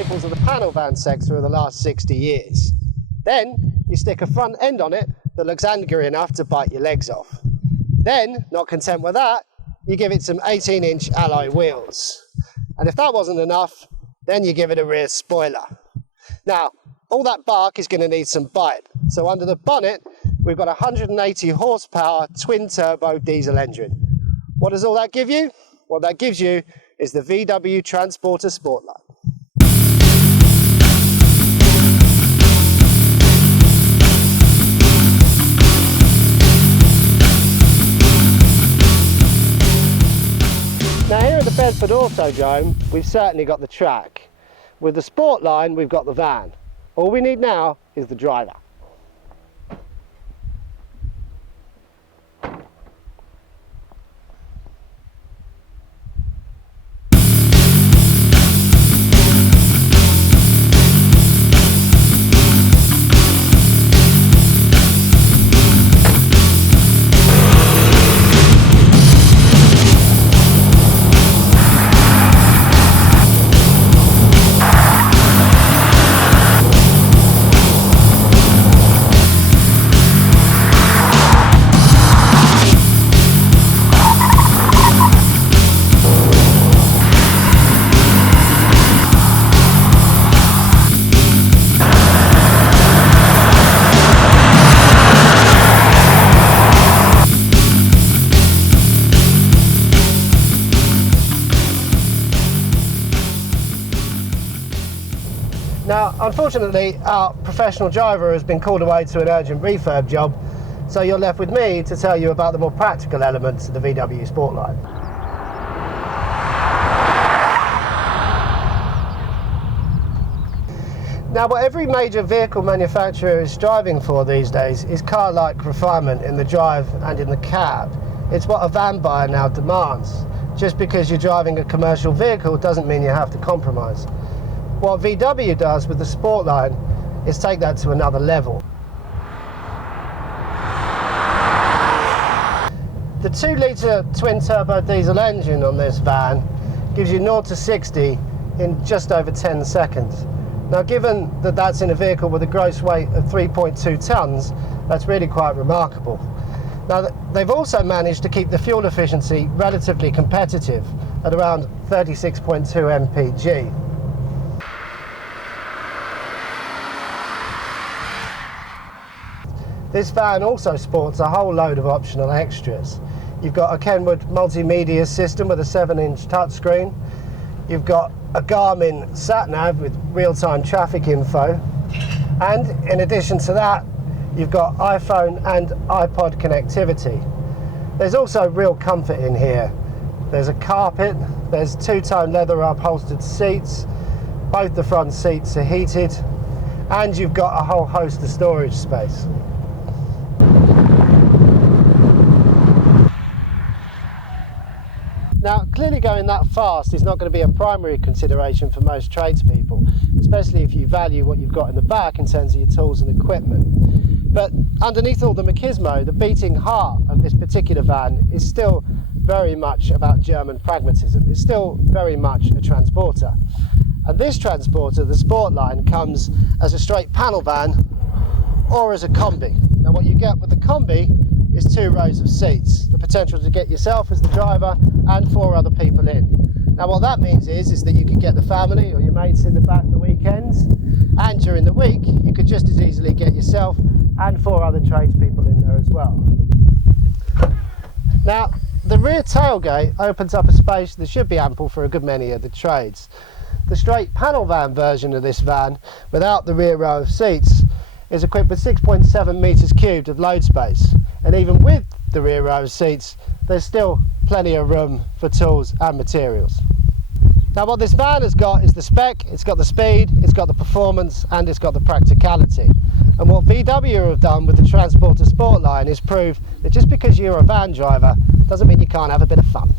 staples of the panel van sector of the last 60 years. Then you stick a front end on it that looks angry enough to bite your legs off. Then, not content with that, you give it some 18-inch alloy wheels. And if that wasn't enough, then you give it a rear spoiler. Now, all that bark is going to need some bite. So under the bonnet, we've got a 180 horsepower twin turbo diesel engine. What does all that give you? What that gives you is the VW Transporter Sportline. Now here at the Bedford Autodrome, we've certainly got the track. With the Sportline, we've got the van. All we need now is the driver. Now, unfortunately, our professional driver has been called away to an urgent refurb job, so you're left with me to tell you about the more practical elements of the VW Sportline. Now, what every major vehicle manufacturer is striving for these days is car-like refinement in the drive and in the cab. It's what a van buyer now demands. Just because you're driving a commercial vehicle doesn't mean you have to compromise. What VW does with the Sportline is take that to another level. The 2-litre twin-turbo diesel engine on this van gives you 0 to 60 in just over 10 seconds. Now, given that that's in a vehicle with a gross weight of 3.2 tonnes, that's really quite remarkable. Now, they've also managed to keep the fuel efficiency relatively competitive at around 36.2 mpg. This van also sports a whole load of optional extras. You've got a Kenwood multimedia system with a 7-inch touchscreen. You've got a Garmin sat-nav with real-time traffic info. And in addition to that, you've got iPhone and iPod connectivity. There's also real comfort in here. There's a carpet, there's 2-tone leather upholstered seats, both the front seats are heated, and you've got a whole host of storage space. Now, clearly going that fast is not going to be a primary consideration for most tradespeople, especially if you value what you've got in the back in terms of your tools and equipment. But underneath all the machismo, the beating heart of this particular van is still very much about German pragmatism. It's still very much a transporter. And this transporter, the Sportline, comes as a straight panel van or as a combi. Now, what you get with the combi is 2 rows of seats, the potential to get yourself as the driver and 4 other people in. Now, what that means is that you could get the family or your mates in the back the weekends, and during the week you could just as easily get yourself and 4 other tradespeople in there as well. Now, the rear tailgate opens up a space that should be ample for a good many of the trades. The straight panel van version of this van, without the rear row of seats, is equipped with 6.7 metres cubed of load space, and even with the rear row of seats there's still plenty of room for tools and materials. Now, what this van has got is the spec, it's got the speed, it's got the performance, and it's got the practicality. And what VW have done with the Transporter Sportline is prove that just because you're a van driver doesn't mean you can't have a bit of fun.